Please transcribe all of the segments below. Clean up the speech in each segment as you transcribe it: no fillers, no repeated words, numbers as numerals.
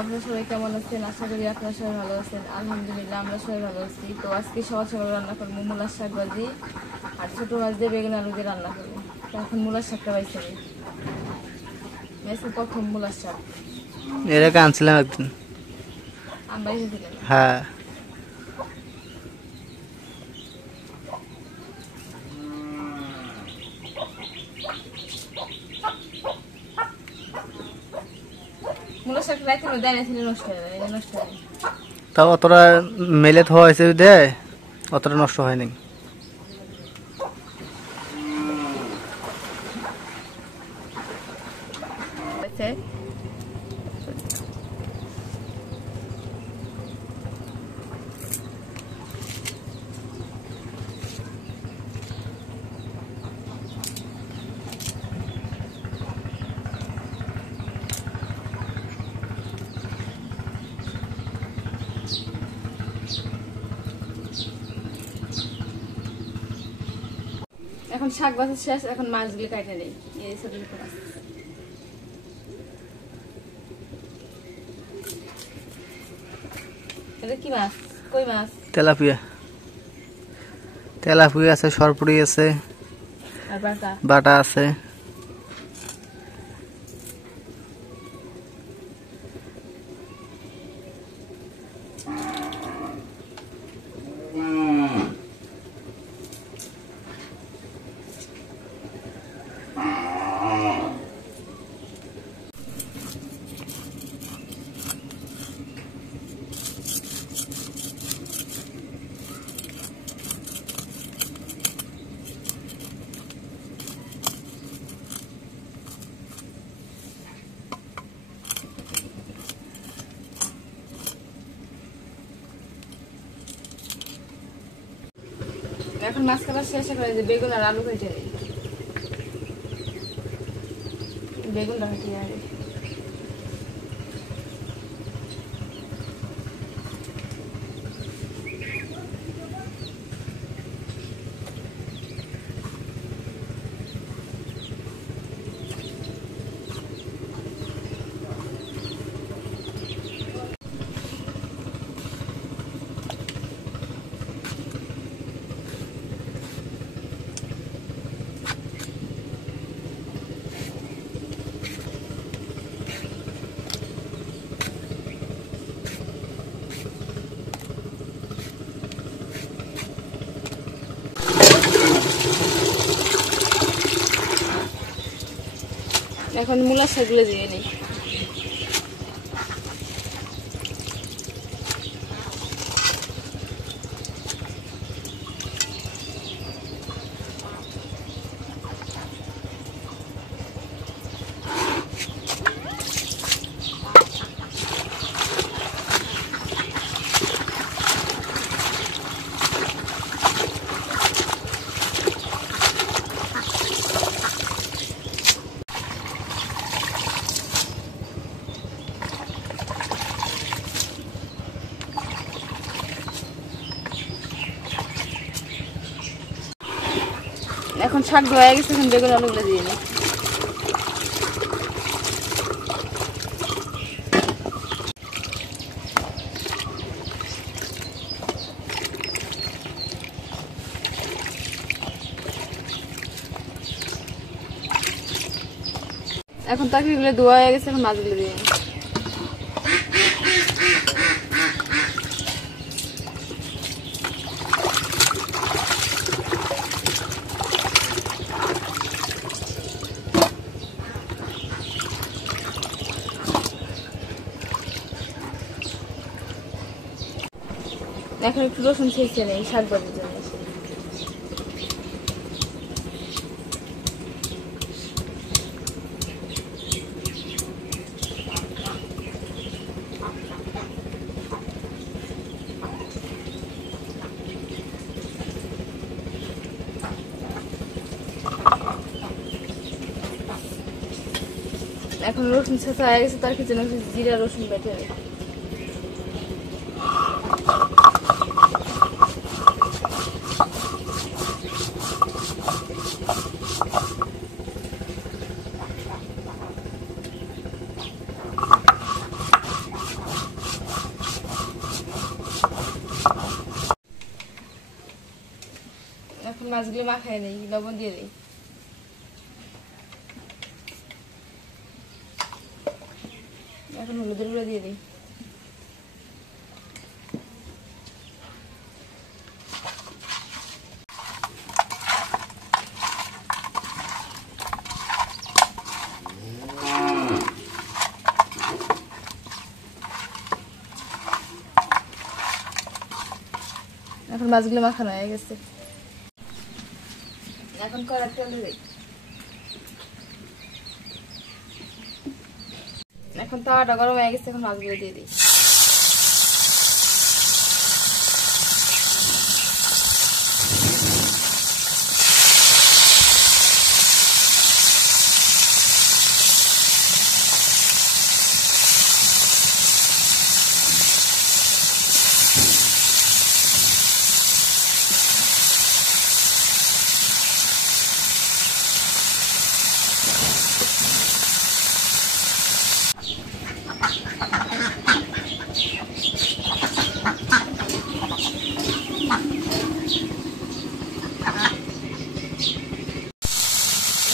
আপনারা সবাই কেমন আছেন? আশা করি আপনারা সবাই ভালো আছেন। আলহামদুলিল্লাহ আমরা সবাই ভালো আছি। তো আজকে সকাল সকাল রান্না করবো মূলার শাক ভাজি আর ছোটো মাছ দিয়ে বেগুন আলু দিয়ে রান্না করবো। তো এখন মূলার শাকটা বাইছে প্রথম মূলার শাক এর আগে আনছিলাম একদিন। আমি বাইছেছিলাম। হ্যাঁ, মূলার শাক রাইতে দেয় না, ছিল নষ্ট হয়ে যায়, নষ্ট হয়। তাও অতটা মেলে ধোয়া হয়েছে দেয়, অতটা নষ্ট হয়নি। এখন শাক বাছা শেষ, এখন মাছগুলি কাটে নেই। এই ছোট ছোট মাছ, এটা কি মাছ? কই মাছ? তেলাপিয়া। তেলাপিয়া আছে, সরপুরি আছে, আর বাটা বাটা আছে। এখন মাছ কাটা শেষ করে যে বেগুন আর আলু কেটে নেই। বেগুনটা কেটে আগে এখন মূলার শাকগুলো দিয়ে নেই। এখন শাক ধোয়া গেছে, এখন বেগুন আলুগুলো দিয়ে নিই। এখন তরকারিগুলো ধোয়া হয়ে গেছে, এখন মাছগুলো দিয়ে নিই। এখন একটু রসুন ছেঁচে নেই শাক ভাজির জন্য। এখন রসুন ছেঁচা হয়ে গেছে, তার জন্য জিরা রসুন বেটে নেই। এখন মাছগুলো মাখায় নেই, লবণ দিয়ে দিই। এখন হলুদের গুঁড়ো দিয়ে দিই। এখন মাছগুলো মাখানো হয়ে গেছে। এখন কড়াই তেল দিই। এখন তাওয়াটা গরম হয়ে গেছে, এখন মাছগুলো দিয়ে দিই।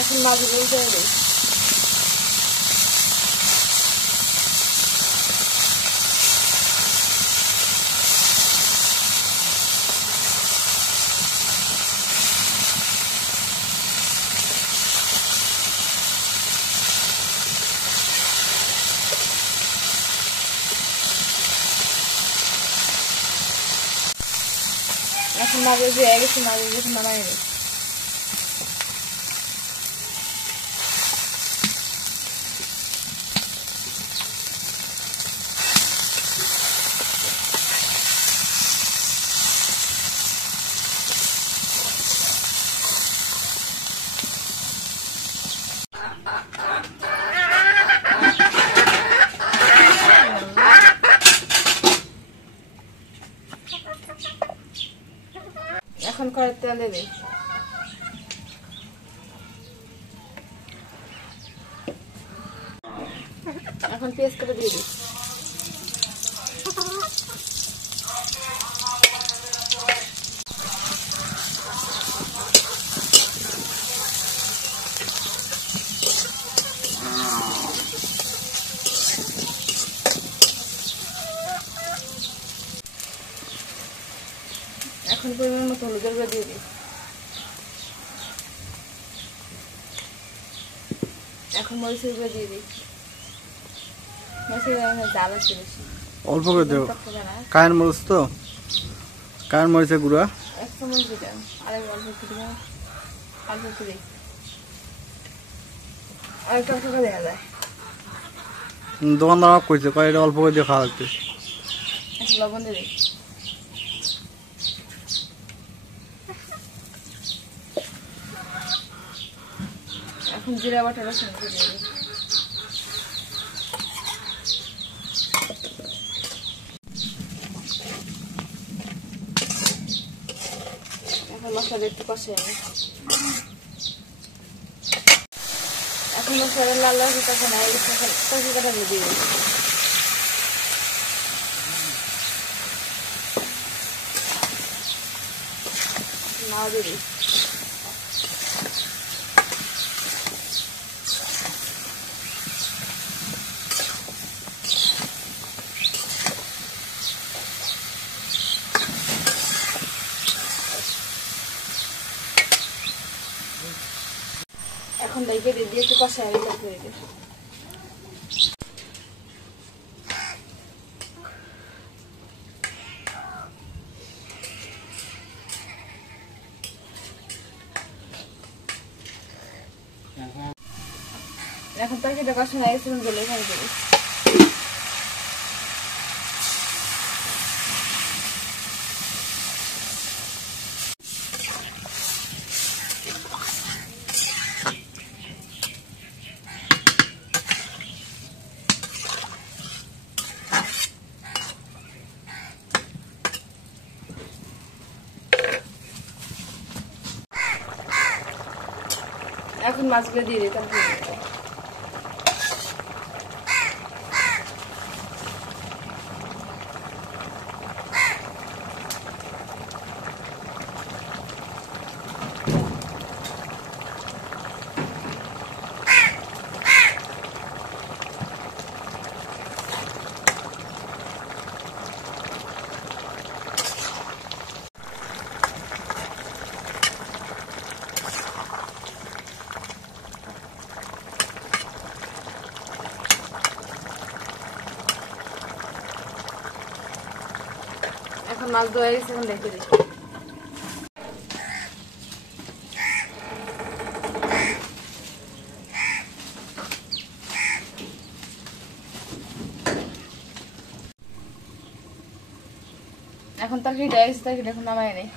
এখন মাছগুলো উল্টে দিই। এখন মাছগুলো দিয়ে গেছে, মাছগুলো এখন নামাই দিই। এখন কড়াই তেল দিয়ে দিই। এখন পেঁয়াজ কেটে দিয়ে দিই। এখন পরিমাণ মতো হলুদের গুঁড়ো দিয়ে দিই। এখন মরিচের গুঁড়ো দিয়ে দিই। মরিচের জাল আছে বেশি, অল্প করে দেবো। কায়ের মরিচ তো, কায়ের মরিচের গুঁড়া 1 চামচ দিলাম, আরেক অল্প একটু দিলাম, অল্প একটু দিই, আরেকটা অল্প করে দেওয়া যায়। দোকানদার আমাকে কইছে কয় এটা অল্প করে দিয়ে খাওয়া হচ্ছে। এখন লবণ দিয়ে দিই। এখন জিরা বাটা রসুন দিয়ে দিই। এখন মশলা একটু কষে নিই। এখন মশলা লাল লাল তখন হয়ে গেছে, এখন তরকারিটা দিয়ে দিই। নাও দিয়ে দিই। এখন লেগে দিয়ে একটু কষাই করে দিই। এখন তরকারিটা কষানো হয়ে গেছে, জলে খাই দেবো। এখন মাছগুলো দিয়ে দিই। তারপরে মাছ ধোয়া গেছে, এখন রেখে দিই। এখন তরকারি দেওয়া গেছে, তরকারি এখন নামাই নেই।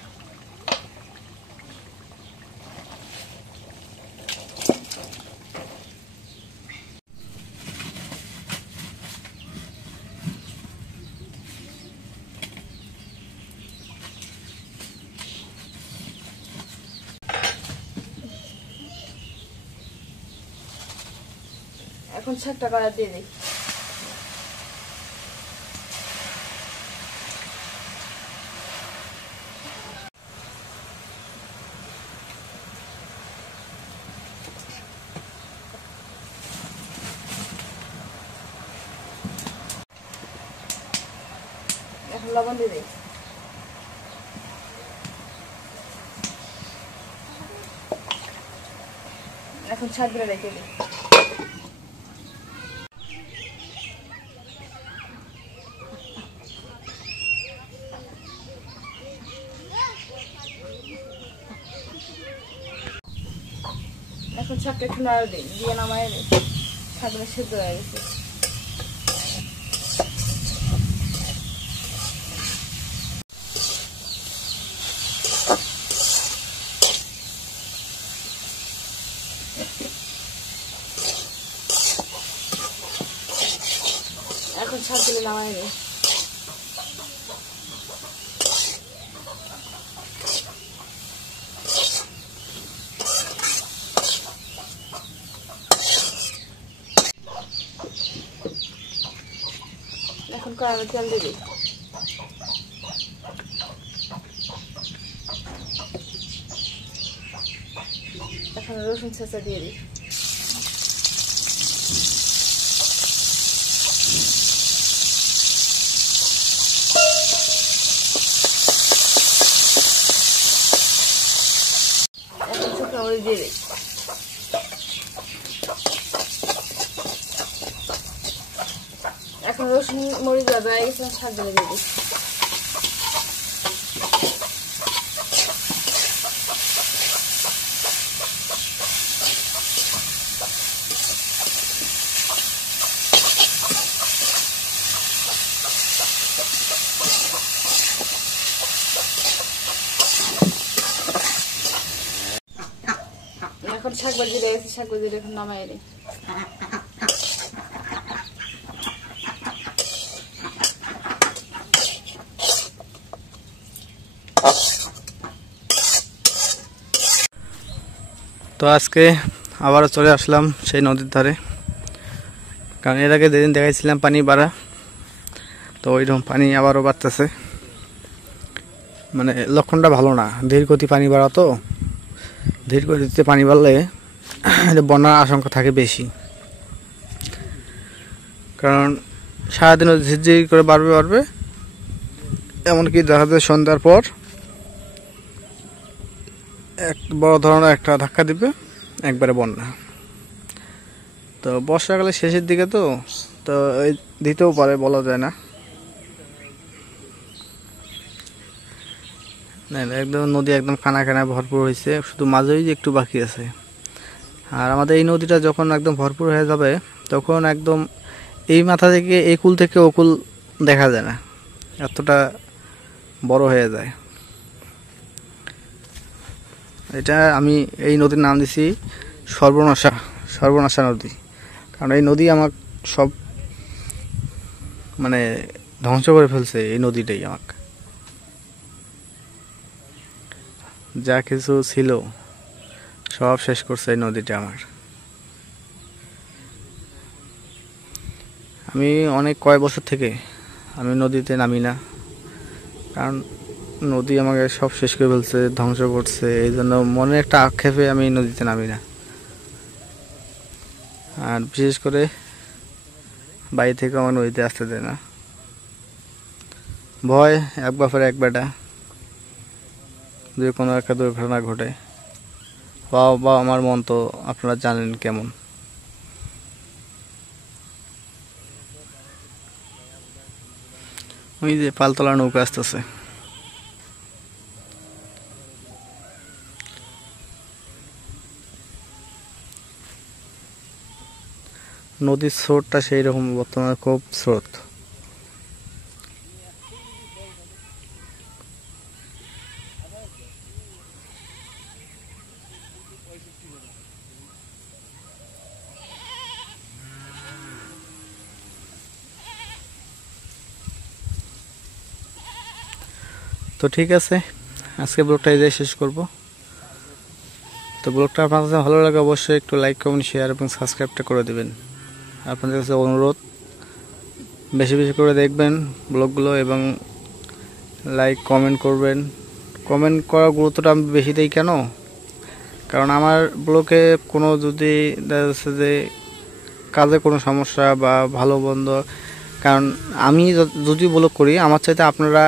এখন শাকটা কড়া দিয়ে দিই। এখন লবণ দিয়ে দিই। এখন শাকগুলো রেখে দিই। এখন শাকটা একটু নাড়া দিই, দিয়ে নামাই দিই। শাকগুলো সেদ্ধ হয়ে গেছে। এখন শাকগুলো নামাই দিই। এখন কড়াইতে তেল দিয়ে দিই। এখন রসুন ছেঁচা দিয়ে দিই। এখন শুকনো মরিচ দিয়ে দিই। এখন রসুন মরিচ ভাজা হয়ে গেছে, শাকগুলো দিয়ে দিই। এখন শাক ভাজি দিয়ে গেছে, শাক ভাজি এখন নামাই দিই। তো আজকে আবারও চলে আসলাম সেই নদীর ধারে, কারণ এর আগে যেদিন দেখাইছিলাম পানি বাড়া, তো ওইরকম পানি আবারও বাড়তেছে। মানে লক্ষণটা ভালো না, ধীর গতি পানি বাড়া, তো ধীর গতিতে পানি বাড়লে বন্যার আশঙ্কা থাকে বেশি। কারণ সারাদিনও ঝিরঝির করে বাড়বে, এমনকি দেখা যায় সন্ধ্যার পর এক বড় ধরনের একটা ধাক্কা দিবে, একবারে বন্যা। তো বর্ষাকালের শেষের দিকে তো তো দিতেও পারে, বলা যায় না। একদম নদী একদম খানা ভরপুর হয়েছে, শুধু মাঝেই যে একটু বাকি আছে। আর আমাদের এই নদীটা যখন একদম ভরপুর হয়ে যাবে, তখন একদম এই মাথা থেকে এই কুল থেকে ও কুল দেখা যায় না, এতটা বড় হয়ে যায়। এটা আমি এই নদীর নাম দিছি সর্বনাশা নদী। কারণ এই নদী আমার সব মানে ধ্বংস করে ফেলছে। এই নদীটাই আমাকে যা কিছু ছিল সব শেষ করছে এই নদীটা আমার। আমি অনেক কয়েক বছর থেকে আমি নদীতে নামি না, কারণ নদী আমাকে সব শেষ করে ফেলছে, ধ্বংস করছে। এই জন্য মনে একটা আক্ষেপে আমি নদীতে নামি না। আর বিশেষ করে বাড়ি থেকে আমার নদীতে আসতে দেয় না, ভয় এক বাপের এক বেটা, যদি কোনো একটা দুর্ঘটনা ঘটে। বা আমার মন তো আপনারা জানেন কেমন। ওই যে পালতলা নৌকা আসতেছে। নদীর স্রোতটা সেই রকম বর্তমানে খুব স্রোত। তো ঠিক আছে, আজকে ব্লগটা এই শেষ করব। তো ব্লগটা আপনাদের কাছে ভালো লাগে অবশ্যই একটু লাইক কমেন্ট শেয়ার এবং সাবস্ক্রাইবটা করে দেবেন। আপনাদের কাছে অনুরোধ বেশি বেশি করে দেখবেন ব্লগগুলো এবং লাইক কমেন্ট করবেন। কমেন্ট করার গুরুত্বটা আমি বেশি দিই কেন, কারণ আমার ব্লগে কোনো যদি দেখা যাচ্ছে যে কাজে কোনো সমস্যা বা ভালো বন্ধ, কারণ আমি যদি ব্লগ করি আমার চাইতে আপনারা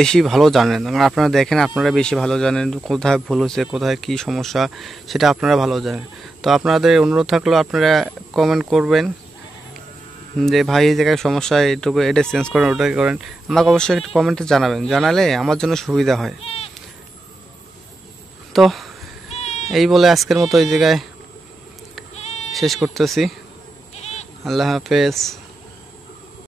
বেশি ভালো জানেন, আপনারা দেখেন, আপনারা বেশি ভালো জানেন কোথায় ভুল হয়েছে, কোথায় কি সমস্যা সেটা আপনারা ভালো জানেন। তো আপনাদের অনুরোধ থাকলো আপনারা কমেন্ট করবেন যে ভাই এই জায়গায় সমস্যা, এইটুকু এটা চেঞ্জ করেন, ওটা করেন। আমাকে অবশ্যই একটু কমেন্টে জানাবেন, জানালে আমার জন্য সুবিধা হয়। তো এই বলে আজকের মতো এই জায়গায় শেষ করতেছি। আল্লাহ হাফেজ।